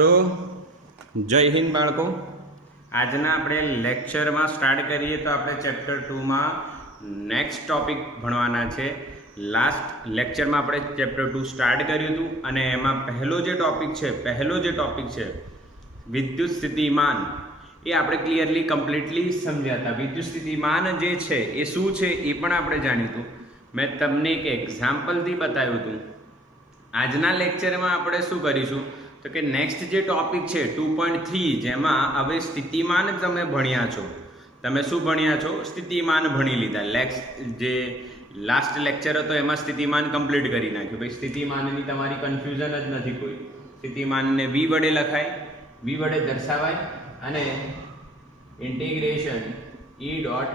તો જય હિન્દ બાળકો, આજના આપણે લેક્ચરમાં સ્ટાર્ટ કરીએ તો આપણે ચેપ્ટર 2માં નેક્સ્ટ ટોપિક ભણવાના છે. લાસ્ટ લેક્ચરમાં આપણે ચેપ્ટર 2 સ્ટાર્ટ કર્યું હતું અને એમાં પહેલો જે ટોપિક છે વિદ્યુત સ્થિતિમાન, એ આપણે ક્લિયરલી કમ્પ્લીટલી સમજ્યા હતા. વિદ્યુત સ્થિતિમાન જે છે એ શું છે એ પણ આપણે જાણ્યું હતું. મેં તમને એક એક્ઝામ્પલથી બતાવ્યું હતું. આજના લેક્ચરમાં આપણે શું કરીશું તો કે નેક્સ્ટ જે ટોપિક છે 2.3, જેમાં હવે સ્થિતિમાન તમે ભણ્યા છો. તમે શું ભણ્યા છો? સ્થિતિમાન ભણી લીધા. જે લાસ્ટ લેક્ચર હતો એમાં સ્થિતિમાન કમ્પ્લીટ કરી નાખ્યું. ભાઈ સ્થિતિમાનની તમારી કન્ફ્યુઝન જ નથી કોઈ. સ્થિતિમાનને v વડે લખાય, v વડે દર્શાવાય અને integration E.dr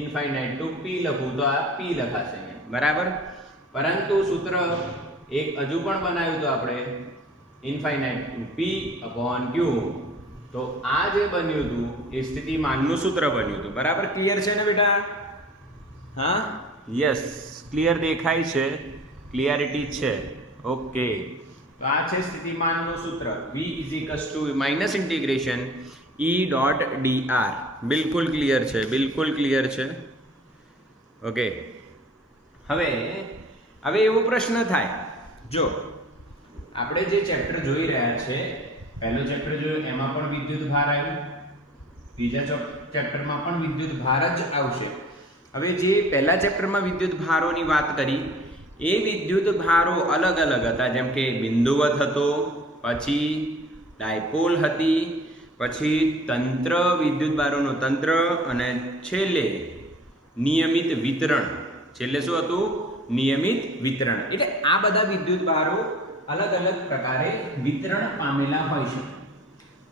infinite two p લખું તો આ p લખાશે, બરાબર. પરંતુ સૂત્ર એક હજુ પણ બનાવ્યું તો આપણે ઇન્ફાઇનાઇટ ટુ p/q. તો આ જે બન્યું હતું એ સ્થિતિમાનનું સૂત્ર બન્યું હતું, બરાબર. ક્લિયર છે ને બેટા? હા, યસ, ક્લિયર દેખાય છે, ક્લિયરિટી છે. ઓકે, તો આ છે સ્થિતિમાનનું સૂત્ર v - ઇન્ટિગ્રેશન E.dr. બિલકુલ ક્લિયર છે, બિલકુલ ક્લિયર છે. ઓકે, હવે એવો પ્રશ્ન થાય, જો આપણે જે ચેપ્ટર જોઈ રહ્યા છે, પહેલો ચેપ્ટર જોયું એમાં પણ વિદ્યુત ભાર આવ્યું, બીજા ચેપ્ટરમાં પણ વિદ્યુત ભાર જ આવશે. હવે જે પહેલા ચેપ્ટરમાં વિદ્યુત ભારોની વાત કરી, એ વિદ્યુત ભારો અલગ અલગ હતા. જેમ કે બિંદુવત હતો, પછી ડાયપોલ હતી, પછી તંત્ર, વિદ્યુત ભારોનું તંત્ર, અને છેલ્લે નિયમિત વિતરણ. છેલ્લે શું હતું? નિયમિત વિતરણ. એટલે આ બધા વિદ્યુત ભારો અલગ અલગ પ્રકારે વિતરણ પામેલા હોય છે.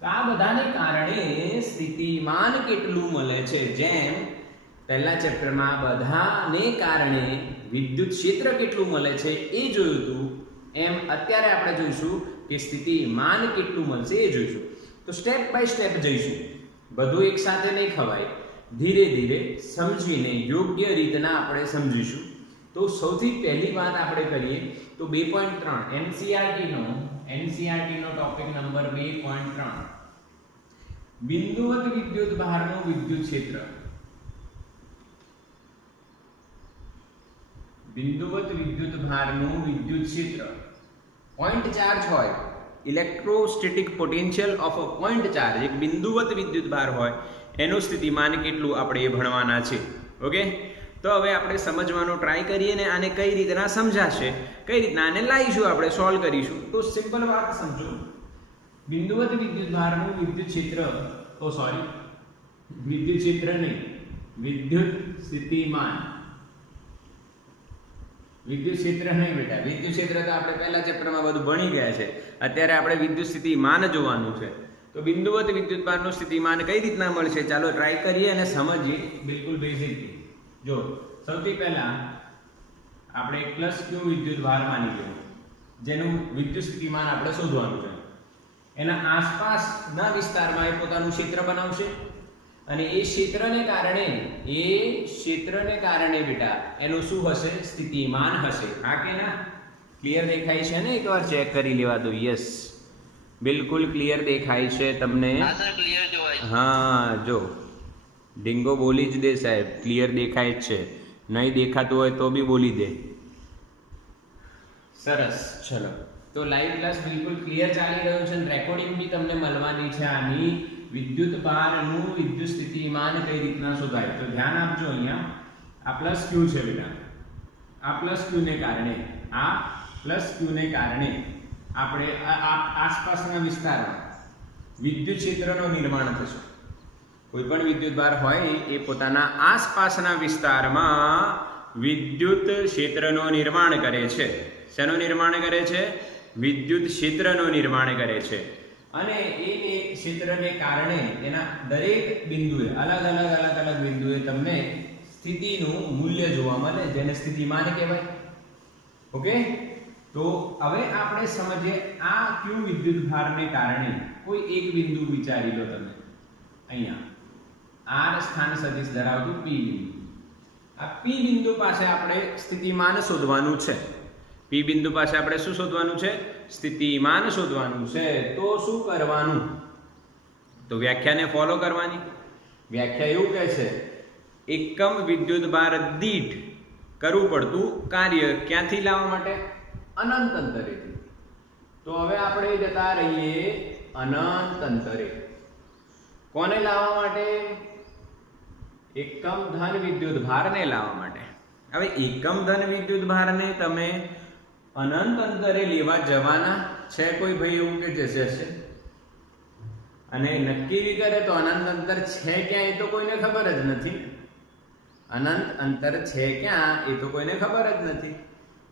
તો આ બધાને કારણે સ્થિતિમાન કેટલું મળે છે, જેમ પહેલા ચેપ્ટરમાં બધાને કારણે વિદ્યુત ક્ષેત્ર કેટલું મળે છે એ જોયું હતું, એમ અત્યારે આપણે જોઈશું કે સ્થિતિમાન કેટલું મળશે એ જોઈશું. તો સ્ટેપ બાય સ્ટેપ જઈશું. બધું એક સાથે નહીં ખવાય, ધીરે ધીરે સમજીને યોગ્ય રીતના આપણે સમજીશું. તો સૌથી પહેલી વાત આપણે કરીએ તો 2.3 NCERT નો ટોપિક નંબર 2.3, બિંદુવત વિદ્યુત ભારનું વિદ્યુત ક્ષેત્ર. બિંદુવત વિદ્યુત ભારનું વિદ્યુત ક્ષેત્ર પોઈન્ટ ચાર્જ હોય, electrostatic potential of a point charge, એક બિંદુવત વિદ્યુત ભાર હોય એનું સ્થિતિમાન કેટલું આપણે એ ભણવાના છે. ઓકે, તો હવે આપણે સમજવાનો ટ્રાય કરીએ ને આને કઈ રીતના સમજાશે, કઈ રીતના આને લાવીશું, આપણે સોલ્વ કરીશું. તો સિમ્પલ વાત સમજો. બિંદુવત વિદ્યુત ભારનું વિદ્યુત ક્ષેત્ર, વિદ્યુત ક્ષેત્ર નહીં, વિદ્યુત સ્થિતિમાન. વિદ્યુત ક્ષેત્ર નહીં બેટા, વિદ્યુત ક્ષેત્ર તો આપણે પહેલા ચેપ્ટરમાં બધું ભણી ગયા છે. અત્યારે આપણે વિદ્યુત સ્થિતિમાન જોવાનું છે. તો બિંદુવત વિદ્યુત ભારનું સ્થિતિમાન કઈ રીતના મળશે, ચાલો ટ્રાય કરીએ અને સમજીએ. બિલકુલ બેઝિક. જો સૌથી પહેલા આપણે એક +q વિદ્યુત ભાર માની લઈએ, જેનું વિદ્યુત સ્થિતિમાન આપણે શોધવાનું છે. એના આસપાસના વિસ્તારમાં એ પોતાનું ક્ષેત્ર બનાવશે અને એ ક્ષેત્રને કારણે બેટા એનું શું હશે? સ્થિતિમાન હશે. હા કે ના? ક્લિયર દેખાય છે ને? એકવાર ચેક કરી લેવા દો. યસ, બિલકુલ ક્લિયર દેખાય છે તમને? હા, જો ડિંગો બોલી જ દે સાહેબ, ક્લિયર દેખાય જ છે. નહીં દેખાતું હોય તો બી બોલી દે. સરસ, ચલો. તો લાઈવ ક્લાસ બિલકુલ ક્લિયર ચાલી રહ્યો છે, રેકોર્ડિંગ બી તમને મળવાની છે આની. વિદ્યુત ભારનું વિદ્યુત સ્થિતિમાન કઈ રીતના શોધાય, તો ધ્યાન આપજો. અહીંયા આ +q છે બેટા. આ +q ને કારણે આપણે આસપાસના વિસ્તારમાં વિદ્યુત ક્ષેત્રનું નિર્માણ થશે. કોઈ પણ વિદ્યુત ભાર હોય એ પોતાના આસપાસના વિસ્તારમાં વિદ્યુત ક્ષેત્રનું નિર્માણ કરે છે. શેનું નિર્માણ કરે છે? વિદ્યુત ક્ષેત્રનું નિર્માણ કરે છે. અને એ ક્ષેત્રને કારણે એના દરેક બિંદુએ અલગ બિંદુએ તમને સ્થિતિનું મૂલ્ય જોવા મળે, જેને સ્થિતિમાન કહેવાય. ઓકે, તો હવે આપણે સમજીએ આ q વિદ્યુત ભારને કારણે કોઈ એક બિંદુ વિચારી લો તમે. અહીંયા r સ્થાન સદિશ ધરાવતું p બિંદુ. આ p બિંદુ પાસે આપણે સ્થિતિમાન શોધવાનું છે. P બિંદુ પાસે આપણે શું શોધવાનું છે? સ્થિતિમાન શોધવાનું છે તો શું કરવાનું? તો વ્યાખ્યાને ફોલો કરવાની. વ્યાખ્યા એવું કહે છે, એકમ વિદ્યુતભાર દીઠ કરવું પડતું કાર્ય ક્યાંથી લાવવા માટે? અનંત અંતરેથી. તો હવે આપણે જતા રહીએ અનંત અંતરે. કોને લાવવા માટે? એકમ ધન વિદ્યુતભારને લાવવા માટે. હવે એકમ ધન વિદ્યુતભારને તમે અનંત અંતરે લેવા જવાના છે કોઈ ભાઈ એવું કે જશે? અને નક્કી કરે તો અનંત અંતર છે ક્યાં એ તો કોઈને ખબર જ નથી. અનંત અંતર છે ક્યાં એ તો કોઈને ખબર જ નથી.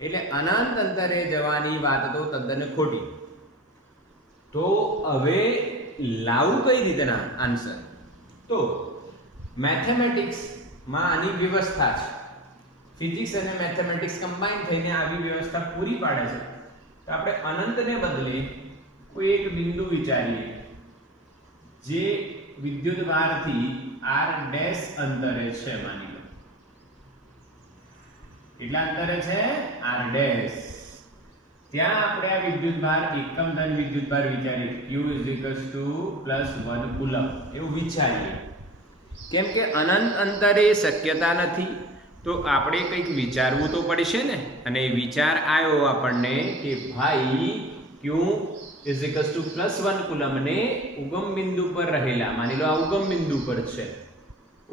એટલે અનંત અંતરે જવાની વાત તો તદ્દન ખોટી. તો હવે લાવું કઈ રીતના આન્સર? તો મેથેમેટિક્સમાં આની વ્યવસ્થા છે. ફિઝિક્સ અને મેથેમેટિક્સ કમ્બાઈન થઈને આવી વ્યવસ્થા પૂરી પાડે છે. તો આપણે અનંતને બદલે કોઈ એક બિંદુ વિચારીએ જે વિદ્યુતભારથી r ડેશ અંતરે છે. માની લો કેટલા અંતરે છે? r dash. ત્યાં આપણે આ વિદ્યુતભાર એકમ ધન વિદ્યુતભાર વિચારીએ q +1 કુલમ એવું વિચારીએ. કેમ કે અનંત અંતરે શક્યતા નથી તો આપણે કંઈક વિચારવું તો પડશે ને. અને વિચાર આવ્યો આપણને કે ભાઈ q +1 કુલમને ઉગમ બિંદુ પર રહેલા, માની લો આ ઉગમ બિંદુ પર છે,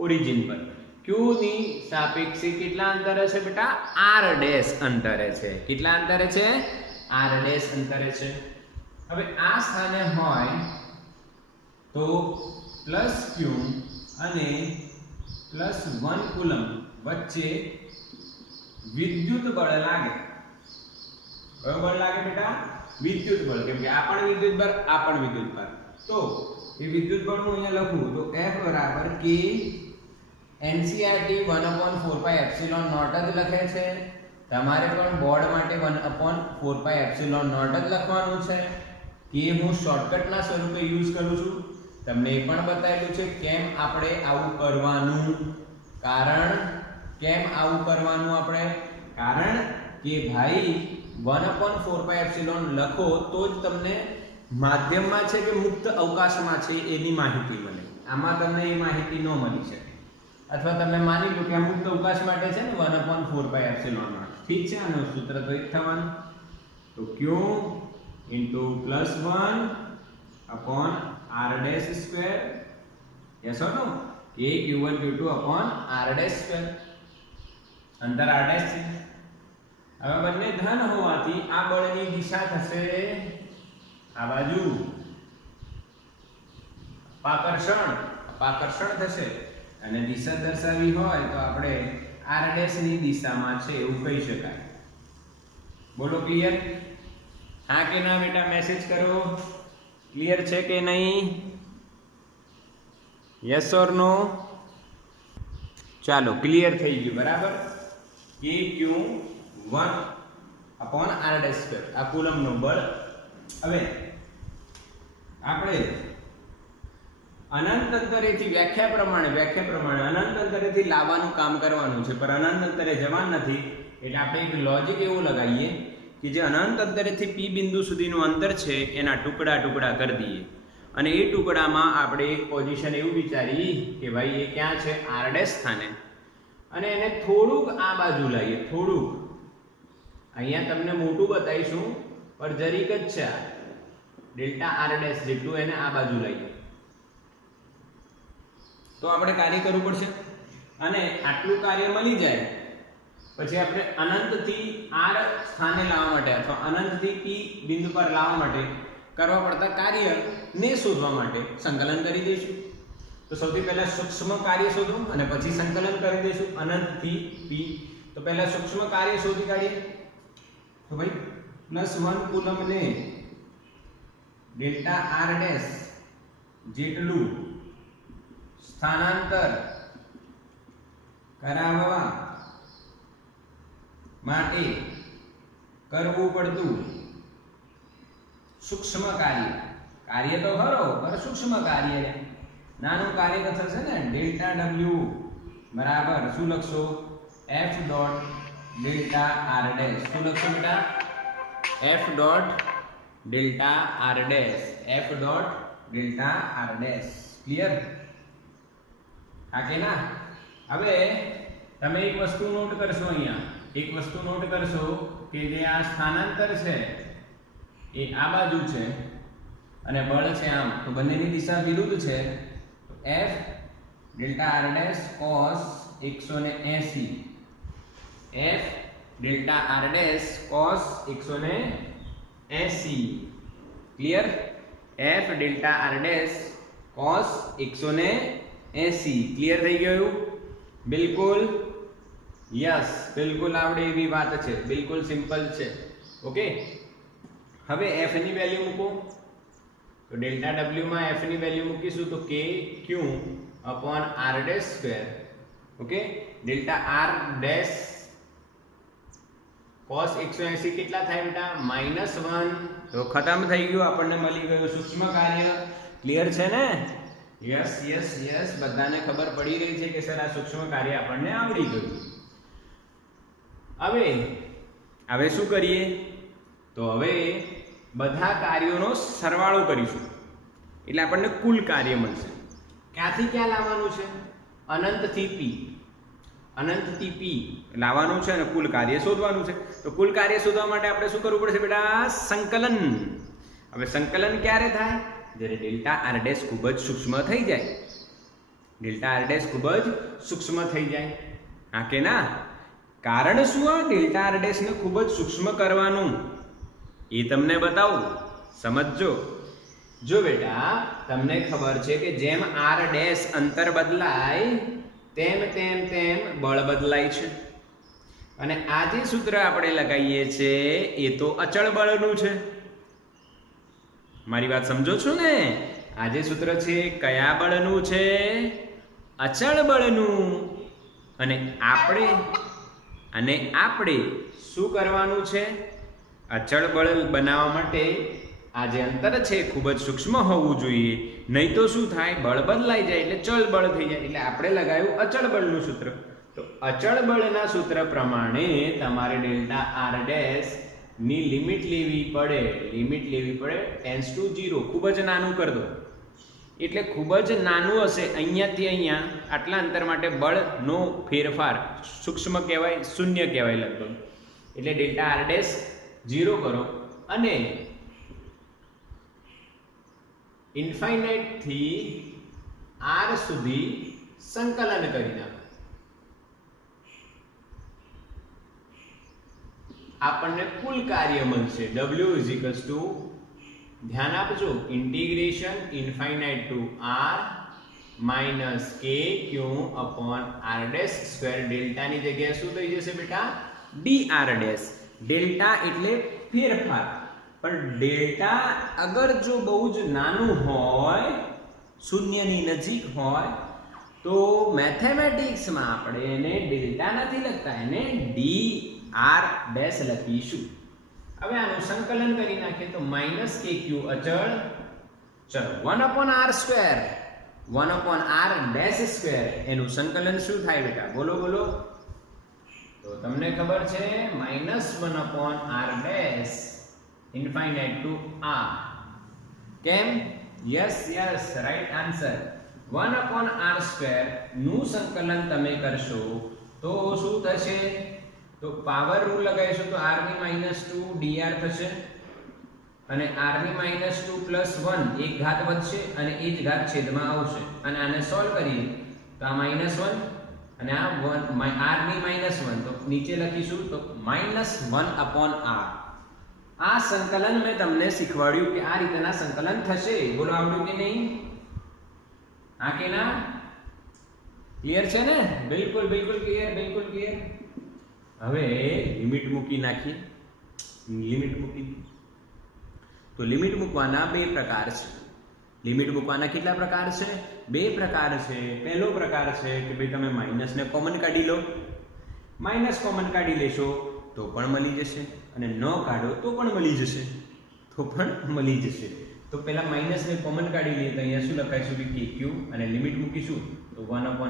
ઓરિજિન પર, q ની સાપેક્ષે કેટલા અંતરે છે બેટા? r ડેશ અંતરે છે. કેટલા અંતરે છે? r ડેશ અંતરે છે. હવે આ સ્થાને હોય તો +q અને +1 કુલમ વચ્ચે વિદ્યુત બળ લાગે. કયો બળ લાગે બેટા? વિદ્યુત બળ. કેમ કે આ પણ વિદ્યુત બળ, આ પણ વિદ્યુત બળ. તો એ વિદ્યુત બળનું અહીંયા લખું તો F બરાબર K NCERT 1/4πε0 જ લખે છે. તમારે પણ બોર્ડ માટે 1/4πε0 જ લખવાનું છે. કે હું શોર્ટકટના સ્વરૂપે યુઝ કરું છું. તમને એ પણ બતાવેલું છે કેમ આપણે આવું કરવાનું. કેમ આવું કરવાનું આપણે? કારણ કે ભાઈ 1/4πε0 લખો તો જ તમને માધ્યમમાં છે કે મુક્ત અવકાશમાં છે એની માહિતી મળે. આમાં તમને એ માહિતી ન મળી શકે. અથવા તમે માની લો કે આ મુક્ત અવકાશ માટે છે ને 1/4πε0. ઠીક છે, આનું સૂત્ર તો એક થવાનું. તો q +1 r dash square. yes or no? k q1 q2 r dash square. અંતર r dash છે. હવે બંને ધન હોવાથી આ બળની દિશા થશે આ બાજુ. અપાકર્ષણ થશે. અને દિશા દર્શાવી હોય તો આપણે r dash ની દિશામાં છે એવું કહી શકાય. બોલો ક્લિયર? હા કે ના બેટા? મેસેજ કરો. ક્લિયર છે કે નહીં? યસ ઓર નો? ચાલો, ક્લિયર થઈ ગયું. બરાબર. kq1/r dash square આ કુલમનું બળ. હવે આપણે અનંત અંતરેથી વ્યાખ્યા પ્રમાણે અનંત અંતરેથી લાવવાનું કામ કરવાનું છે, પણ અનંત અંતરે જવાનું નથી. એટલે આપણે એક લોજિક એવું લગાવીએ કે જે અનંત અંતરેથી P બિંદુ સુધીનું અંતર છે એના ટુકડા કરી દઈએ. અને એ ટુકડામાં આપણે એક પોઝિશન એવું વિચારી કે ભાઈ એ ક્યાં છે? r ડેશ સ્થાને. અને એને થોડુંક આ બાજુ લાવીએ. થોડુંક અહીંયા તમને મોટું બતાવીશું પણ જરીક જ છે. ડેલ્ટા r ડેશ જેટલું એને આ બાજુ લાવીએ તો આપણે કાર્ય કરવું પડશે. અને આટલું કાર્ય મળી જાય પછી આપણે અનંતથી r સ્થાને લાવવા માટે અથવા અનંતથી P બિંદુ પર લાવવા માટે કરવા પડતા કાર્યને શોધવા માટે સંકલન કરી દઈશું. તો સૌથી પહેલા સૂક્ષ્મ કાર્ય શોધો અને પછી સંકલન કરી દઈશું અનંતથી P. તો પહેલા સૂક્ષ્મ કાર્ય શોધી કાઢીએ. તો ભાઈ +1 કુલમને ડેલ્ટા r ડેશ જેટલું સ્થાનાંતર કરાવવા માટે કરવું પડતું સૂક્ષ્મ કાર્ય તો ખરો પણ સૂક્ષ્મ કાર્ય નાનું કાર્ય તો થશે ને. ડેલ્ટા w બરાબર શું લખશો? f dot delta r dash. શું લખશો બેટા? f dot delta r dash, f dot delta r dash. Clear? હા કે ના? હવે તમે એક વસ્તુ નોટ કરશો, અહીંયા એક વસ્તુ નોટ કરશો કે જે આ સ્થાનાંતર છે એ આ બાજુ છે અને બળ છે આમ, તો બંનેની દિશા વિરુદ્ધ છે. તો f delta r dash cos 180, f delta r dash cos 180. ક્લિયર? f delta r dash cos 180. Clear થઈ ગયું? બિલકુલ યસ, બિલકુલ આવડે એવી વાત છે, બિલકુલ સિમ્પલ છે. ઓકે, હવે f ની વેલ્યુ મૂકો. તો ડેલ્ટા w માં f ની વેલ્યુ મૂકીશું તો k q upon r dash square. Okay, delta r dash cos 180 કેટલા થાય બેટા? -1. તો ખતમ થઈ ગયું, આપણને મળી ગયું સૂક્ષ્મ કાર્ય. ક્લિયર છે ને? યસ યસ યસ, બધાને ખબર પડી રહી છે કે સર આ સૂક્ષ્મ કાર્ય આપણને આવડી ગયું. હવે શું કરીએ? તો હવે બધા કાર્યોનો સરવાળો કરીશું એટલે આપણને કુલ કાર્ય મળશે. ક્યાંથી ક્યાં લાવવાનું છે? અનંતથી p, અનંતથી p લાવવાનું છે અને કુલ કાર્ય શોધવાનું છે. તો કુલ કાર્ય શોધવા માટે આપણે શું કરવું પડશે બેટા? સંકલન. હવે સંકલન ક્યારે થાય? જ્યારે ડેલ્ટા આર ડેશ ખૂબ જ સૂક્ષ્મ થઈ જાય. ડેલ્ટા આર ડેશ ખૂબ જ સૂક્ષ્મ થઈ જાય. હા કે ના? કારણ શું આ ડેલ્ટા આર ડેશ ને ખૂબ જ સૂક્ષ્મ કરવાનું એ તમને બતાવું, સમજજો. જો બેટા તમને ખબર છે કે જેમ આર ડેશ અંતર બદલાય તેમ તેમ તેમ બળ બદલાય છે. અને આ જે સૂત્ર આપણે લગાવીએ છીએ એ તો અચળ બળનું છે. મારી વાત સમજો છો ને? આ જે સૂત્ર છે કયા બળનું છે? અચળ બળનું. અને આપણે શું કરવાનું છે? અચળ બળ બનાવવા માટે આ જે અંતર છે ખૂબ જ સૂક્ષ્મ હોવું જોઈએ, નહીં તો શું થાય? બળ બદલાઈ જાય એટલે ચલ બળ થઈ જાય. એટલે આપણે લગાવ્યું અચળ બળનું સૂત્ર. તો અચળ બળના સૂત્ર પ્રમાણે તમારે ડેલ્ટા આર ડેશ ની લિમિટ લેવી પડે. લિમિટ લેવી પડે ટેન્ડ્સ ટુ 0. ખૂબ જ નાનું કરી દો એટલે ખૂબ જ નાનું હશે. અહીંયાથી અહીંયા આટલા અંતર માટે બળનો ફેરફાર સૂક્ષ્મ કહેવાય, શૂન્ય કહેવાય લગભગ. એટલે ડેલ્ટા આર ડેશ 0 કરો અને ઇન્ફાઇનાઇટ થી r સુધી સંકલન કરી નાખો. આપણને કુલ કાર્ય મળશે w ધ્યાન આપજો, integration infinite to r minus k q upon r dash square. ડેલ્ટાની જગ્યાએ શું થઈ જશે બેટા? dr dash. ડેલ્ટા એટલે ફેરફાર, પણ ડેલ્ટા અગર જો બહુ જ નાનું હોય, શૂન્યની નજીક હોય, તો મેથેમેટિક્સમાં આપણે એને ડેલ્ટા નથી લખતા, એને dr ડેશ લખીશું. હવે આનું સંકલન કરી નાખીએ તો -kq અચળ. ચલો 1/r square, 1/r dash square, એનું સંકલન શું થાય બેટા? બોલો બોલો. તો તમને ખબર છે -1/r dash infinite to r. કેમ? Yes yes, right answer. 1/r square નું સંકલન તમે કરશો તો શું થશે? તો પાવર રૂલ લગાવીશું તો r ની -2 dr થશે અને r ની -2 પ્લસ 1 એક ઘાત વધશે અને એ જ ઘાત છેદમાં આવશે. અને આને સોલ્વ કરીએ તો આ -1 અને આ 1 r ની -1 તો નીચે લખીશું તો -1/r. આ સંકલન મેં તમને શીખવાડ્યું કે આ રીતના સંકલન થશે. બોલો આવડ્યું કે નહીં? હા કે ના? ક્લિયર છે ને? બિલકુલ બિલકુલ ક્લિયર, બિલકુલ ક્લિયર. હવે લિમિટ મૂકી નાખીએ. લિમિટ મૂકી તો લિમિટ મૂકવાના બે પ્રકાર છે. લિમિટ મૂકવાના કેટલા પ્રકાર છે? બે પ્રકાર છે. પહેલો પ્રકાર છે કે ભાઈ તમે માઇનસને કોમન કાઢી લો. માઇનસ કોમન કાઢી લેશો તો પણ મળી જશે અને ન કાઢો તો પણ મળી જશે. તો પહેલા માઇનસને કોમન કાઢી લઈએ તો અહીંયા શું લખાઈશું કે kq અને લિમિટ મૂકીશું તો 1/r - 1/∞.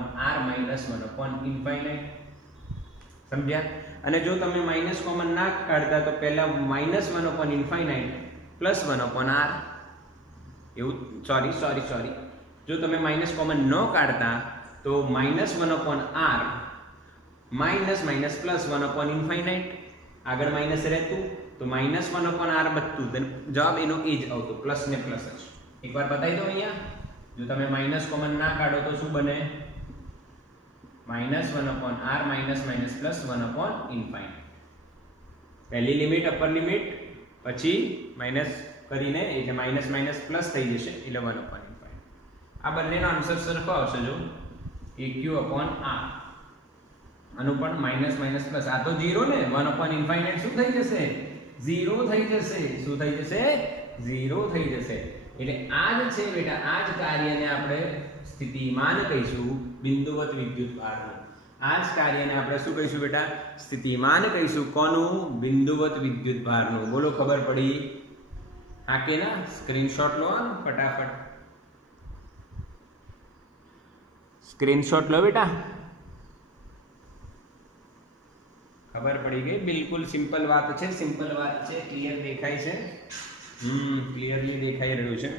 સમજ્યા? અને જો તમે માઇનસ કોમન ના કાઢતા તો પહેલા -1/∞ પ્લસ 1/r. એવું સોરી જો તમે માઇનસ કોમન ન કાઢતા તો -1/r માઇનસ પ્લસ 1/∞ આગળ માઇનસ રહેતું તો -1/r બચતું. then જવાબ એનો એ જ આવતો, પ્લસ ને પ્લસ જ. એકવાર બતાવી દો અહીંયા, જો તમે માઇનસ કોમન ના કાઢો તો શું બને? -1/r minus plus 1/∞. પહેલી લિમિટ અપર લિમિટ, પછી માઇનસ કરીને એટલે માઇનસ પ્લસ થઈ જશે એટલે 1/∞. આ બંનેનો આન્સર સરખો આવશે. જો aq/r, આનું પણ માઇનસ પ્લસ, આ તો 0 ને, 1/∞ શું થઈ જશે? 0 થઈ જશે. શું થઈ જશે? 0 થઈ જશે. એટલે આ જ છે બેટા, આ જ કાર્યને આપણે સ્થિતિમાન કહીશું, બિંદુવત વિદ્યુતભારનું. આ જ કાર્યને આપણે શું કહીશું બેટા? સ્થિતિમાન કહીશું. કોનું? બિંદુવત વિદ્યુતભારનું. બોલો, ખબર પડી? હા કે ના? સ્ક્રીનશોટ લો ફટાફટ, સ્ક્રીનશોટ લો બેટા. ખબર પડી ગઈ? બિલકુલ સિમ્પલ વાત છે, સિમ્પલ વાત છે. ક્લિયર દેખાય છે? ક્લિયરલી દેખાઈ રહ્યું છે.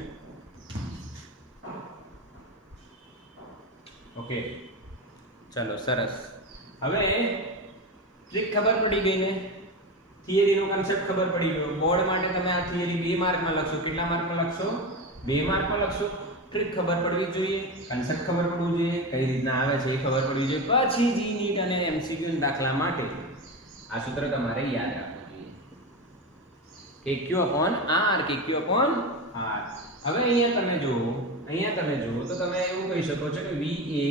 ઓકે, ચલો સરસ. હવે ટ્રીક ખબર પડી ગઈ ને? થિયરીનો કન્સેપ્ટ ખબર પડી ગયો. બોર્ડ માટે તમે આ થિયરી 2 માર્કમાં લખશો. કેટલા માર્કમાં લખશો? 2 માર્કમાં લખશો. ટ્રીક ખબર પડવી જોઈએ, કન્સેપ્ટ ખબર પડવું જોઈએ, કઈ રીતના આવે છે એ ખબર પડવી જોઈએ. પછી જી નીટ અને એમસીક્યુ દાખલા માટે આ સૂત્ર તમારે યાદ રાખવું જોઈએ. kq/r, kq/r. હવે અહીંયા તમે જુઓ તો તમે એવું કહી શકો છો કે v એ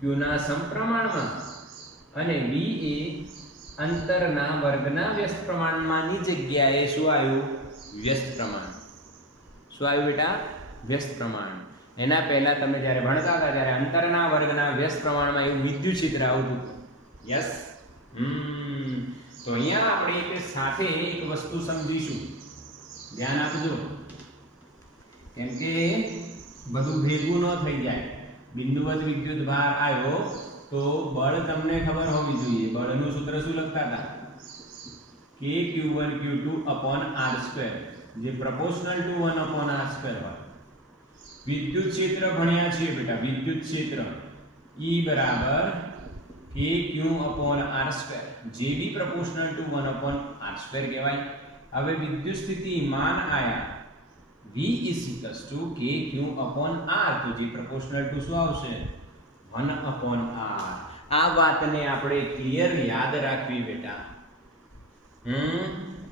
q ના સમપ્રમાણમાં અને v એ અંતરના વર્ગના વ્યસ્ત પ્રમાણમાંની જગ્યાએ શું આવ્યું? વ્યસ્ત પ્રમાણ. શું આવ્યું બેટા? વ્યસ્ત પ્રમાણ. એના પહેલા તમે જ્યારે ભણતા હતા ત્યારે અંતરના વર્ગના વ્યસ્ત પ્રમાણમાં એવું વિદ્યુત ક્ષેત્ર આવતું. યસ. તો અહીંયા આપણે એક સાથે એક વસ્તુ સમજીશું, ધ્યાન આપજો, કેમ કે બધું ભેગું ન થઈ જાય. બિંદુવત વિદ્યુત ભાર આવ્યો તો બળ તમને ખબર હોવી જોઈએ. બળનું સૂત્ર શું લખતા હતા? kq1 q2/r², જે પ્રોપોર્શનલ ટુ 1/r² હોય. વિદ્યુત ક્ષેત્ર ભણ્યા છીએ બેટા, વિદ્યુત ક્ષેત્ર E બરાબર kq/r², જે બી પ્રોપોર્શનલ ટુ 1/r² કહેવાય. હવે વિદ્યુત સ્થિતિમાન આયા V kq/r, તો જે પ્રોપોર્શનલ ટુ શું આવશે? 1/r. આ વાતને આપણે ક્લિયર યાદ રાખવી બેટા.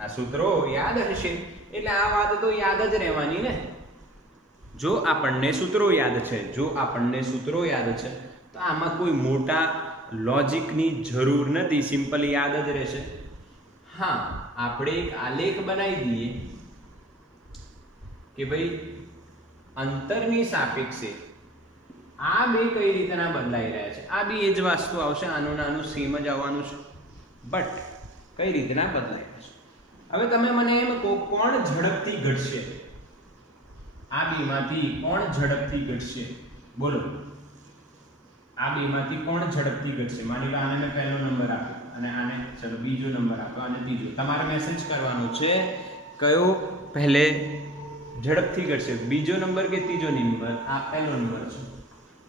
આ સૂત્રો યાદ હશે એટલે આ વાત તો યાદ જ રહેવાની ને. જો આપણને સૂત્રો યાદ છે, તો આમાં કોઈ મોટા લોજિકની જરૂર નથી, સિમ્પલ યાદ જ રહેશે. હા, આપણે એક આલેખ બનાવી દઈએ કે ભાઈ અંતરની સાપેક્ષે આ બે કઈ રીતના બદલાઈ રહ્યા છે. આ બી એ જ વસ્તુ આવશે, આનું નાનું સેમ જ આવવાનું છે, બટ કઈ રીતના બદલાઈ છે. હવે તમે મને એમ કહો, કોણ ઝડપથી ઘટશે? આ બેમાંથી કોણ ઝડપથી ઘટશે? બોલો, આ બેમાંથી કોણ ઝડપથી ઘટશે? માની લો આને મેં પહેલો નંબર આપ્યો અને આને ચલો બીજો નંબર આપ્યો અને ત્રીજો. તમારે મેસેજ કરવાનો છે કયો પહેલે ઝડપથી ઘટશે, બીજો નંબર કે ત્રીજો નંબર? આ પહેલો નંબર છે.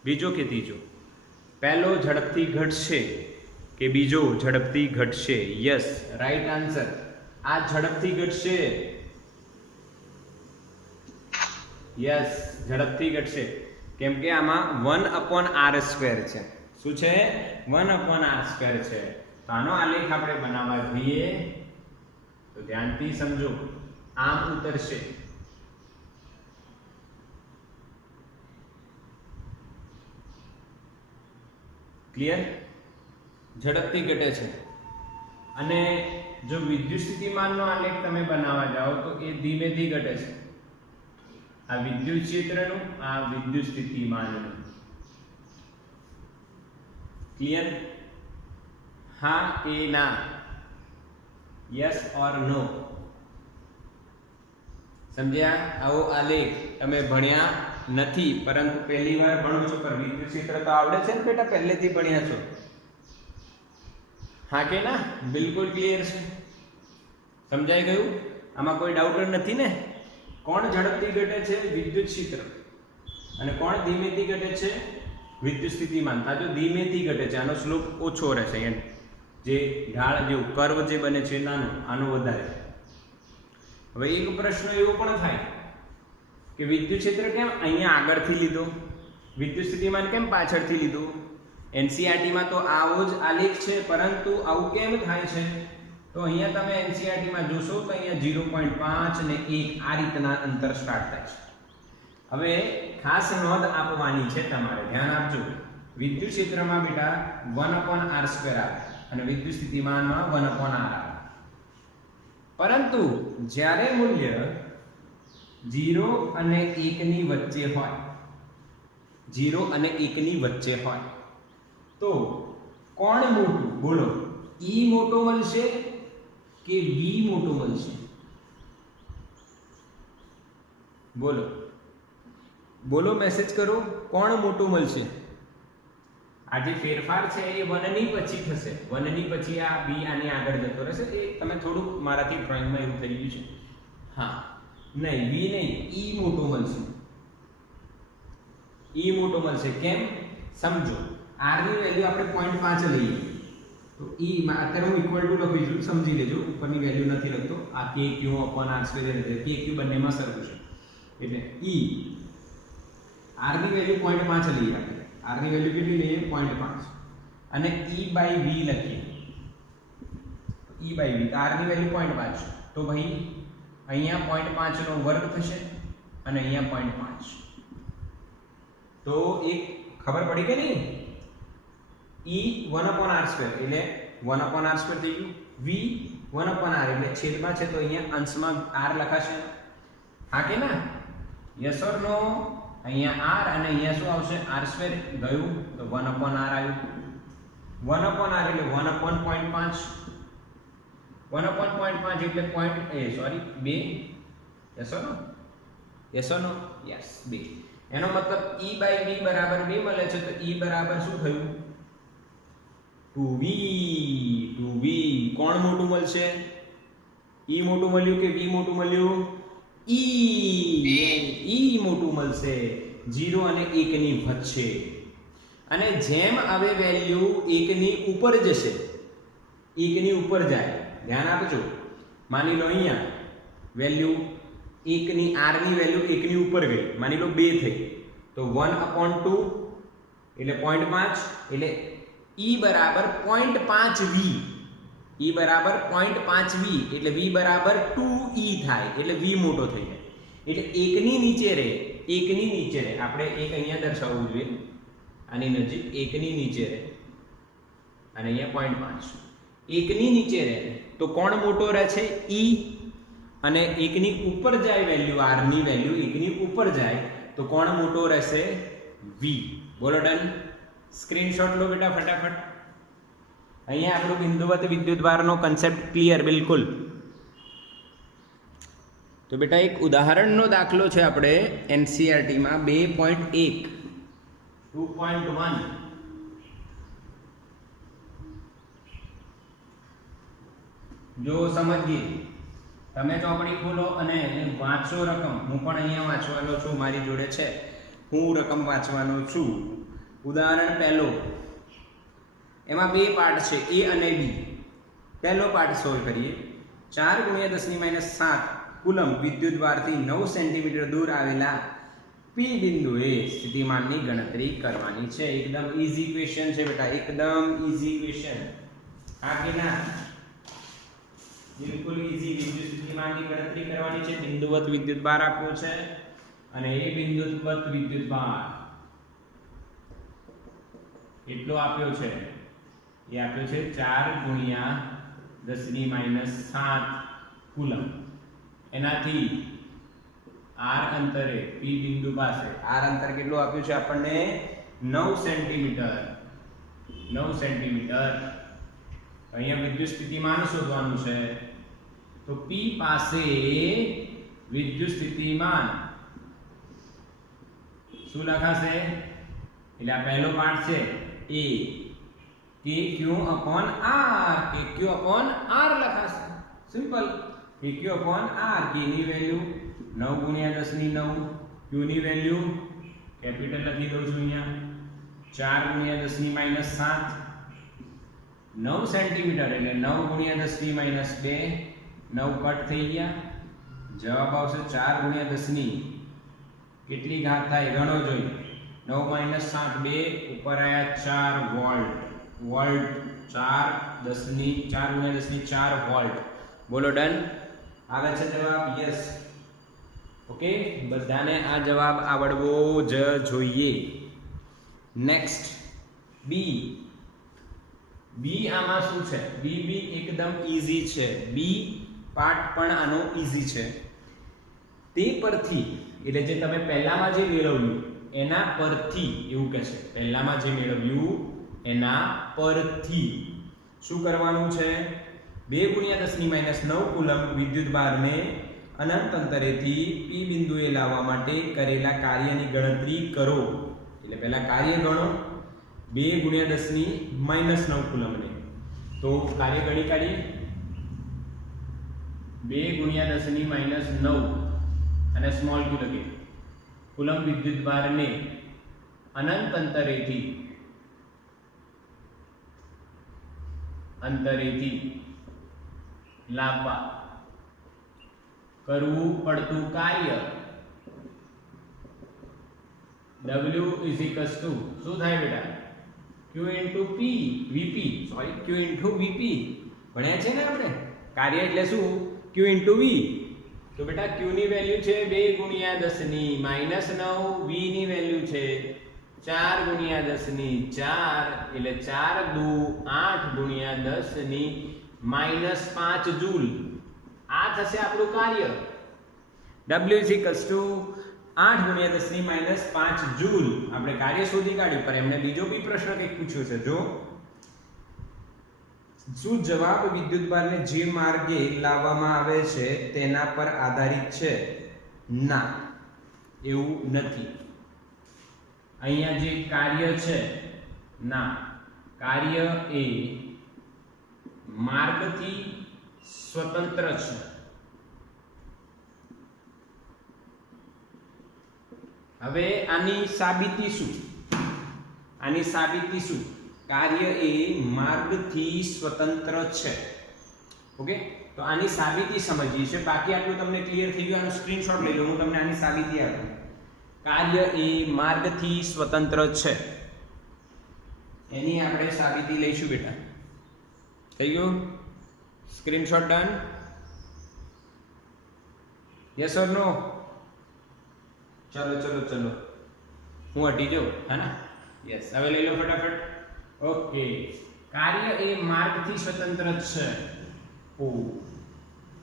બીજો કે ત્રીજો? પહેલો ઝડપથી ઘટશે કે બીજો ઝડપથી ઘટશે? Yes, right answer. આ ઝડપથી ઘટશે. યસ, ઝડપથી ઘટશે. કેમ કે આમાં 1/r² છે. શું છે? 1/r² છે. તો આનો આલેખ આપણે બનાવવા જોઈએ તો ધ્યાનથી સમજો. આમ ઉતરશે. ક્લિયર? ઝડપથી ઘટે છે. અને જો વિદ્યુત સ્થિતિમાનનો આલેખ તમે બનાવવા જાઓ તો એ ધીમેથી ઘટે છે. આ વિદ્યુત ક્ષેત્રનું, આ વિદ્યુત સ્થિતિમાનનું. ક્લિયર? હા કે ના? યસ ઓર નો? સમજ્યા? આવો આલેખ તમે ભણ્યા નથી, પરંતુ પહેલી વાર ભણો છો, પર વિદ્યુત ક્ષેત્ર તો આવડે છે ને બેટા, પહેલેથી ભણ્યા છો. હા કે ના? બિલકુલ ક્લિયર છે. સમજાઈ ગયું? આમાં કોઈ ડાઉટ નથી ને? કોણ ઝડપથી ઘટે છે? વિદ્યુત ક્ષેત્ર. અને કોણ ધીમેથી ઘટે છે? વિદ્યુત સ્થિતિમાન. આ જો ધીમેથી ઘટે છે, આનો સ્લોપ ઓછો રહેશે, એમ જે ઢાળ જે કર્વ જે બને છે નાનો, આનો વધારે. હવે એક પ્રશ્ન એવો પણ થાય કે વિદ્યુત ક્ષેત્ર કેમ અહીંયા આગળથી લીધો, વિદ્યુત સ્થિતિમાન કેમ પાછળથી લીધું? NCERT માં તો આવો જ આલેખ છે, પરંતુ આવું કેમ થાય છે? તો અહીંયા તમે NCERT માં જોશો તો અહીંયા 0.5 અને 1 આ રીતના અંતર સ્ટાર્ટ થાય છે. હવે ખાસ નોંધ આપવાની છે તમારે, ધ્યાન આપજો. વિદ્યુત ક્ષેત્રમાં બેટા 1/r² આવે અને વિદ્યુત સ્થિતિમાનમાં 1/r આવે. પરંતુ જ્યારે મૂલ્ય 0 અને 1 ની વચ્ચે હોય, 0 અને 1 ની વચ્ચે હોય તો કોણ મોટું? બોલો, E મોટો મળશે કે V મોટો મળશે? બોલો બોલો, મેસેજ કરો, કોણ મોટું મળશે? આ જે ફેરફાર છે એ 1 ની પછી થશે, 1 ની પછી આ B આની આગળ જતો રહેશે. એ તમે થોડુંક મારાથી ડ્રોઈંગમાં એવું થઈ ગયું છે. હા, નહીં V નહીં, E મોટો મળશે. E મોટો મળશે. કેમ? સમજો, R ની વેલ્યુ આપણે 0.5 લઈએ તો E માં અત્યારે હું ઇક્વલ ટુ લખી છું, સમજી લેજો. ઉપરની વેલ્યુ નથી લખતો. આ KQ/R² એટલે KQ બંનેમાં સરખું છે. એટલે E R ની વેલ્યુ 0.5 લઈએ આપણે. R ની વેલ્યુ કેટલી લઈએ? 0.5. અને E/V લખીએ. E/V R ની વેલ્યુ 0.5 તો ભાઈ અહીંયા 0.5 નો વર્ગ થશે અને અહીંયા 0.5. તો એક ખબર પડી કે નહીં? E 1/r² એટલે 1/r² થઈ ગયું. V 1/r એટલે છેદમાં છે તો અહીંયા અંશમાં r લખાશે. હા કે ના? યસ ઓર નો? અહીંયા r અને અહીંયા શું આવશે? r² ગયું તો 1/r આવ્યું. 1/r એટલે 1/0.5. 1/0.5 એટલે sorry 2. Yes or no? Yes or no? Yes 2. એનો મતલબ E/V બરાબર 2 મળે છે તો E બરાબર શું થયું? 2V. 2V. કોણ મોટું મળશે? E મોટું મળ્યું કે V મોટું મળ્યું? E મોટું મળશે. 0 અને 1 ની વચ્ચે. અને જેમ હવે વેલ્યુ 1 ની ઉપર જશે, 1 ની ઉપર જાય, ધ્યાન આપજો. માની લો અહીંયા વેલ્યુ 1 ની r ની વેલ્યુ 1 ની ઉપર ગઈ, માની લો 2 થઈ તો 1/2 એટલે 0.5 એટલે E બરાબર 0.5V. E બરાબર 0.5V એટલે V બરાબર 2E થાય એટલે V મોટો થઈ જાય. એટલે 1 ની નીચે રહે, 1 ની નીચે રહે. આપણે એક અહીંયા દર્શાવવું જોઈએ, આની નજીક 1 ની નીચે રહે અને અહીંયા 0.5. 1 ની નીચે રહે તો કોણ મોટો રહે છે? E. અને 1 ની ઉપર જાય વેલ્યુ, r ની વેલ્યુ 1 ની ઉપર જાય તો કોણ મોટો રહેશે? V. બોલો ડન. સ્ક્રીનશોટ લો બેટા ફટાફટ. અહીંયા આપણું બિંદુવત વિદ્યુતભારનો કન્સેપ્ટ ક્લિયર બિલકુલ. તો બેટા એક ઉદાહરણનો દાખલો છે આપણે NCERT માં 2.1 2.1. જો સમજીએ, તમે ચોપડી ખોલો અને વાંચો રકમ. હું પણ અહીંયા વાંચવાનો છું, મારી જોડે છે, હું રકમ વાંચવાનો છું. ઉદાહરણ પહેલો, એમાં 2 પાર્ટ છે, A અને B. પહેલો પાર્ટ સોલ્વ કરીએ. 4 × 10⁻7 કુલમ વિદ્યુતભારથી 9 સેન્ટીમીટર દૂર આવેલા P બિંદુએ સ્થિતિમાનની ગણતરી કરવાની છે. એકદમ ઈઝી ક્વેશ્ચન છે બેટા, એકદમ ઈઝી ક્વેશ્ચન. હા કે ના? બિલકુલ ઈઝી. વિદ્યુત સ્થિતિમાનની ગણતરી કરવાની છે. બિંદુવત વિદ્યુતભાર આપ્યો છે અને એ બિંદુવત વિદ્યુતભાર એટલો આપ્યો છે, એ આપ્યો છે 4 × 10⁻7 કુલમ. એનાથી r અંતરે P બિંદુ પાસે r અંતર કેટલું આપ્યું છે આપણને? 9 સેન્ટીમીટર. 9 સેન્ટીમીટર. અહીંયા વિદ્યુત સ્થિતિમાન શોધવાનું છે તો P પાસે વિદ્યુત સ્થિતિમાન શું લખાશે? એટલે આ પહેલો પાર્ટ છે A, KQ/R. KQ/R લખાશે. Simple. PQ upon R. K ની વેલ્યુ 9 ગુણ્યા 10 ની 9, Q ની વેલ્યુ કેપિટલ લખી દઉં છું અહીંયા 4 ગુણ્યા 10 ની -7, 9 સેન્ટીમીટર એટલે 9 ગુણ્યા 10 ની -2, 9 કટ થઈ ગયા, જવાબ આવશે 4 ગુણ્યા 10 ની કેટલી ઘાત થાય ગણો જોઈએ, 9 - 7 2 ઉપર આયા 4 વોલ્ટ, વોલ્ટ 4 10 ની 4 ગુણ્યા 10 ની 4 વોલ્ટ. બોલો ડન. આવે છે જવાબ? યસ. ઓકે, બધાને આ જવાબ આવડવો જ જોઈએ. નેક્સ્ટ બી. બી આમાં શું છે? બી એકદમ ઈઝી છે. બી પાર્ટ પણ આનો ઈઝી છે. તે પરથી એટલે જે તમે પહેલામાં જે મેળવ્યું એના પરથી એવું કહે છે, પહેલામાં જે મેળવ્યું એના પરથી શું કરવાનું છે? 2 ગુણ્યા 10 ની -9 કુલમ વિદ્યુત ભારને અનંત અંતરેથી P બિંદુએ લાવવા માટે કરેલા કાર્યની ગણતરી કરો. એટલે પહેલા કાર્ય ગણો 2 ગુણ્યા 10 ની -9 કુલમને. તો કાર્ય ગણી કાઢીએ. 2 ગુણ્યા 10 ની -9 અને સ્મોલ q લખીએ. કુલમ વિદ્યુત ભારને અનંત અંતરેથી લાવવા કરવું પડતું કાર્ય W શું થાય બેટા? Q into P Vp, sorry Q into Vp ભણ્યા છે ને આપણે. કાર્ય એટલે શું? Q into V. તો બેટા Q ની વેલ્યુ છે 2 ગુણ્યા 10 ની -9, V ની વેલ્યુ છે 4 ગુણ્યા 10 ની 4 એટલે 4 દુ 8 ગુણ્યા 10 ની -5 જૂલ. આ થશે આપણું કાર્ય. W 8 ગુણ્યા 10 ની -5 જૂલ. આપણે કાર્ય શોધી કાઢ્યું, પણ એમને બીજો બી પ્રશ્ન કંઈક પૂછ્યો છે. જો શું જવાબ વિદ્યુતભારને જે માર્ગે લાવવામાં આવે છે તેના પર આધારિત છે? ના, એવું નથી. અહીંયા જે કાર્ય છે, ના, કાર્ય એ માર્ગથી સ્વતંત્ર છે. હવે આની સાબિતી શું? આની સાબિતી શું? કાર્ય એ માર્ગથી સ્વતંત્ર છે. ઓકે, તો આની સાબિતી સમજીએ છે. બાકી આટલું તમને ક્લિયર થઈ ગયું. આનો સ્ક્રીનશોટ લઈ લો, હું તમને આની સાબિતી આપું. કાર્ય એ માર્ગથી સ્વતંત્ર છે, એની આપણે સાબિતી લઈશું બેટા. થઈ ગયું? Screenshot done? યસ ઓર નો? ચલો ચલો ચલો, હું હટી જાઉં, હે ને? યસ, હવે લઈ લો ફટાફટ. ઓકે, કાર્ય એ માર્ગથી સ્વતંત્ર છે. ઓ,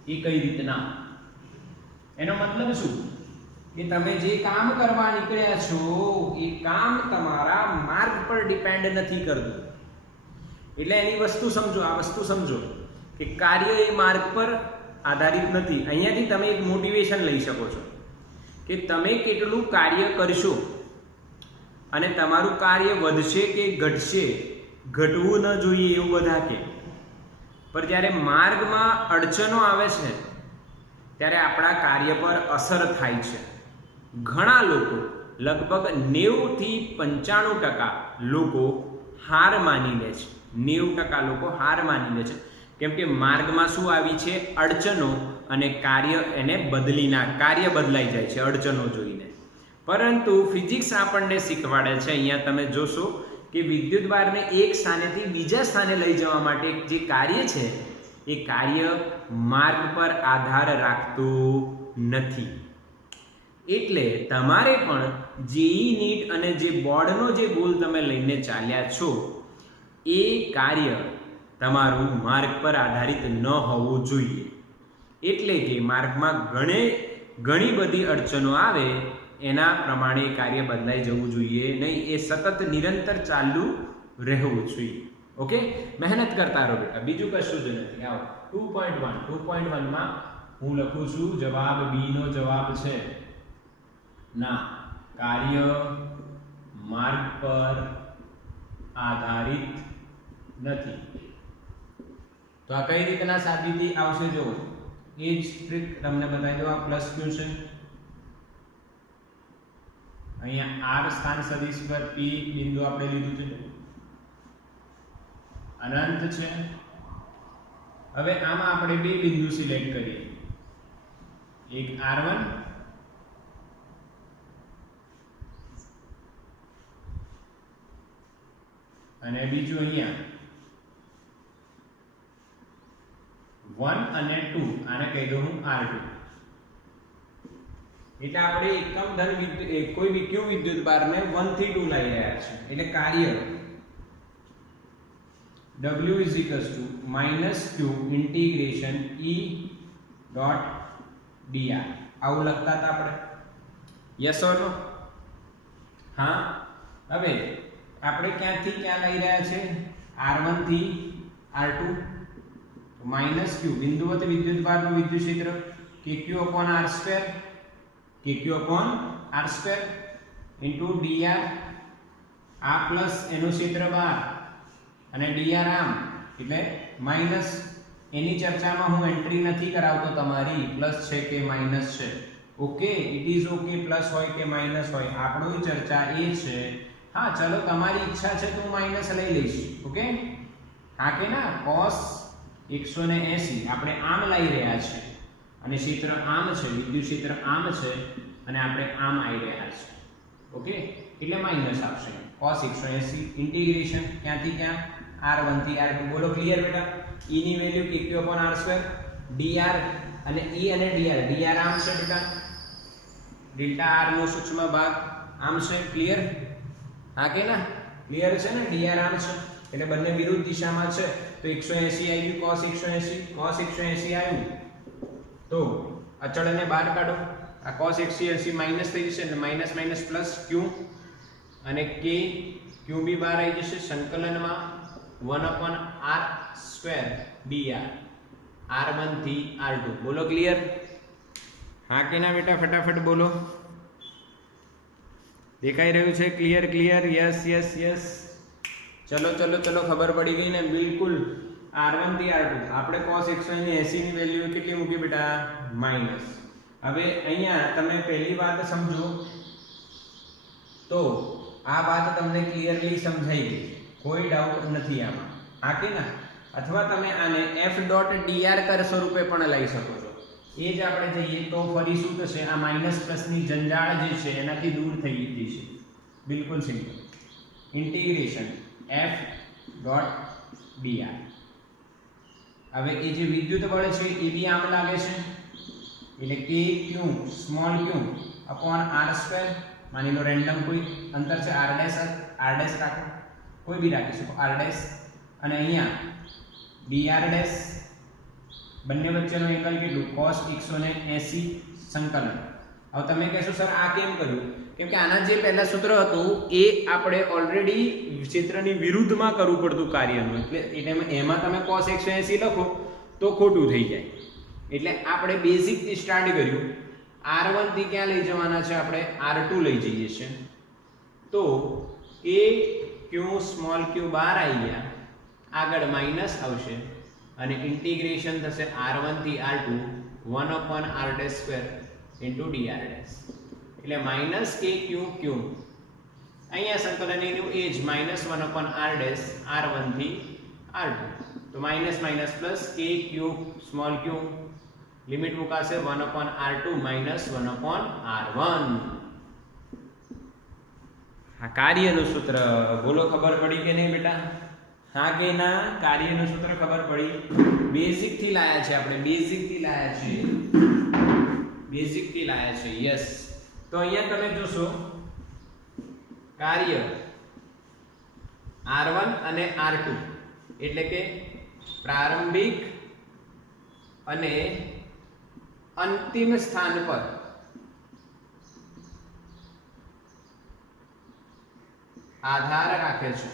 એ કઈ રીતના? એનો મતલબ શું? કે તમે જે કામ કરવા નીકળ્યા છો એ કામ તમારા માર્ગ પર ડિપેન્ડ નથી કરતું. એટલે એની વસ્તુ સમજો, આ વસ્તુ સમજો કે કાર્ય એ માર્ગ પર આધારિત નથી. અહીંયાથી તમે એક મોટિવેશન લઈ શકો છો કે તમે કેટલું કાર્ય કરશો અને તમારું કાર્ય વધશે કે ઘટશે, ઘટવું ન જોઈએ એવું બધા કે. પણ જ્યારે માર્ગમાં અડચણો આવે છે ત્યારે આપણા કાર્ય પર અસર થાય છે. ઘણા લોકો, લગભગ 90 થી 95% લોકો હાર માની લે છે. 90% લોકો હાર માની લે છે. કેમ કે માર્ગમાં શું આવી છે? અડચણો, અને કાર્ય એને કાર્ય બદલાઈ જાય છે અડચણો જોઈને. પરંતુ ફિઝિક્સ આપણને શીખવાડે છે, અહીંયા તમે જોશો કે વિદ્યુતભારને એક સ્થાનેથી બીજા સ્થાને લઈ જવા માટે જે કાર્ય છે એ કાર્ય માર્ગ પર આધાર રાખતું નથી. એટલે તમારે પણ જેઈ નીટ અને જે બોર્ડનો જે ગોલ તમે લઈને ચાલ્યા છો એ કાર્ય તમારું માર્ગ પર આધારિત ન હોવું જોઈએ. એટલે કે માર્ગમાં ઘણી બધી અડચણો આવે એના પ્રમાણે કાર્ય બદલાઈ જવું જોઈએ નહીં. એ સતત નિરંતર ચાલુ રહેવું જોઈએ. ઓકે, મહેનત કરતા રહો બેટા, બીજું કશું જ નથી. આવો 2.1 માં હું લખું છું જવાબ બી નો જવાબ છે ના, કાર્ય માર્ગ પર આધારિત નથી. તો આ કઈ રીતના સાબિતી આવશે? જો એ જ ટ્રીક તમને બતાવી દો. આ પ્લસ ક્યુ છે, અહીંયા આર સ્થાન સદિશ પર પી બિંદુ આપણે લીધું છે, અનંત છે. હવે આમાં આપણે બે બિંદુ સિલેક્ટ કરીએ, એક r1 અને બીજું અહીંયા 1 અને 2, આને કહી દઉં હું r2. એટલે આપણે એકમ ધન કોઈ બી ક્યુ વિદ્યુત ભારને 1 થી 2 લઈ રહ્યા છે. એટલે કાર્ય W = -q ઇન્ટિગ્રેશન E.dr આવું લખતા હતા આપણે. યસ ઓર નો? હા. હવે આપણે ક્યાંથી ક્યાં લઈ રહ્યા છે? r1 થી r2. -q બિંદુવત વિદ્યુતભારનું વિદ્યુત ક્ષેત્ર kq/r2 kq/r2 dr. આ પ્લસ એનું ક્ષેત્ર બહાર અને dr આમ એટલે માઈનસ. એની ચર્ચામાં હું એન્ટ્રી નથી કરાવતો તમારી, પ્લસ છે કે માઈનસ છે. Okay, it is okay plus હોય કે માઈનસ હોય, આપણો ચર્ચા એ છે. હા ચલો, તમારી ઈચ્છા છે તો હું માઈનસ લઈ લઈશ. ઓકે, હા કે ના? cos 180 આપણે આમ લઈ રહ્યા છે અને ક્ષેત્ર આમ છે, વિદ્યુત ક્ષેત્ર આમ છે અને આપણે આમ આવી રહ્યા છે. ઓકે, એટલે માઈનસ આવશે. cos 180 ઇન્ટિગ્રેશન ક્યાંથી ક્યાં? r1 થી r2. બોલો ક્લિયર બેટા? e ની વેલ્યુ kq/r2 dr અને e અને dr આમ છે બેટા, ડેલ્ટા r નો સૂક્ષ્મ ભાગ આમ છે. ક્લિયર? હા કે ના? ક્લિયર છે ને? dr આમ છે એટલે બંને વિરુદ્ધ દિશામાં છે. તો 180 આવ્યું, cos 180 આવ્યું. તો અચળને બહાર કાઢો. આ cos 180 માઈનસ થઈ જશે એટલે માઈનસ માઈનસ પ્લસ q અને k q બી બહાર આવી જશે. સંકલનમાં 1/r2 dr r1 થી r2. બોલો ક્લિયર? હા કે ના બેટા? ફટાફટ બોલો. દેખાઈ રહ્યું છે? Clear clear? Yes yes yes. ચલો ચલો ચલો, ખબર પડી ગઈ ને? બિલકુલ. r1 થી r2 આપણે cos 180 ની વેલ્યુ કેટલી મૂકી બેટા? માઈનસ. હવે અહીંયા તમે પહેલી વાત સમજો તો આ વાત તમને ક્લિયરલી સમજાઈ ગઈ, કોઈ ડાઉટ નથી આમાં. હા કે ના? અથવા તમે આને f.dr કર સ્વરૂપે પણ લઈ શકો છો. એ જ આપણે જઈએ તો ફરી શું થશે? આ માઈનસ પ્લસ ની જંજાળ જે છે એનાથી દૂર થઈ જશે. બિલકુલ સિમ્પલ. Integration f.dr. હવે એ જે વિદ્યુત બળ છે એ બી આમ લાગે છે એટલે kq small q upon r2. માની લો રેન્ડમ કોઈ અંતર છે r' રાખો, કોઈ બી રાખી શકો r', અને અહીંયા dr' બંને વચ્ચેનો એંગલ કેટલું? cos 180 સંકલન. હવે તમે કહેશો સર આ કેમ કર્યું? કેમ કે આના જે પહેલા સૂત્ર હતું એ આપણે ઓલરેડી ક્ષેત્રની વિરુદ્ધમાં કરવું પડતું કાર્યનું, એટલે એમાં તમે cos 180 લખો તો ખોટું થઈ જાય. એટલે આપણે બેઝિક થી સ્ટાર્ટ કર્યું. r1 થી ક્યાં લઈ જવાના છે? આપણે r2 લઈ જઈએ છીએ. તો a q સ્મોલ q બહાર આવી ગયા, આગળ માઈનસ આવશે અને ઇન્ટિગ્રેશન થશે r1 થી r2 1/r2 dr'. એટલે માઈનસ kq q અહીંયા સંકલન એનું એ જ -1/r' r1 થી r2. તો minus minus plus kq small q limit મુકાશે 1/r2 -1/r1. આ કાર્યનું સૂત્ર. બોલો ખબર પડી કે નહીં બેટા? હા કે ના? કાર્યનું સૂત્ર ખબર પડી? બેઝિક થી લાયા છે આપણે, બેઝિક થી લાયા છે. યસ. તો અહીંયા તમે જોશો કાર્ય r1 અને r2 એટલે કે પ્રારંભિક અને અંતિમ સ્થાન પર આધાર રાખે છે.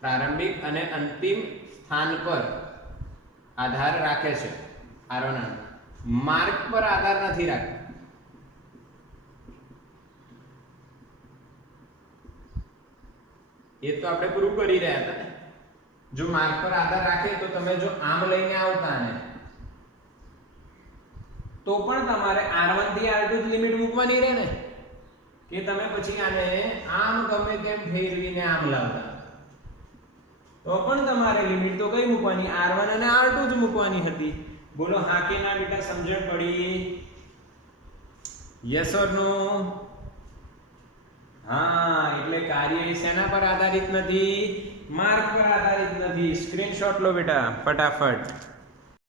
પ્રારંભિક અને અંતિમ સ્થાન પર આધાર રાખે છે. r1 માર્ગ પર આધાર નથી રાખતો. એ તો આપણે પ્રૂવ કરી રહ્યા હતા ને. જો માર્ક પર આધાર રાખે તો તમે જો આમ લઈને આવતા ને તો પણ તમારે r1 થી r2 જ લિમિટ મૂકવાની રહે ને, કે તમે પછી આને આમ ગમે તેમ ફેરવીને આમ લાવતા તો પણ તમારે લિમિટ તો કઈ મૂકવાની, r1 અને r2 જ મૂકવાની હતી. બોલો હા કે ના બેટા, સમજણ પડી? યસ ઓર નો? હા, એટલે કાર્ય શેના પર આધારિત નથી? માર્ક પર આધારિત નથી. સ્ક્રીનશોટ લો બેટા ફટાફટ.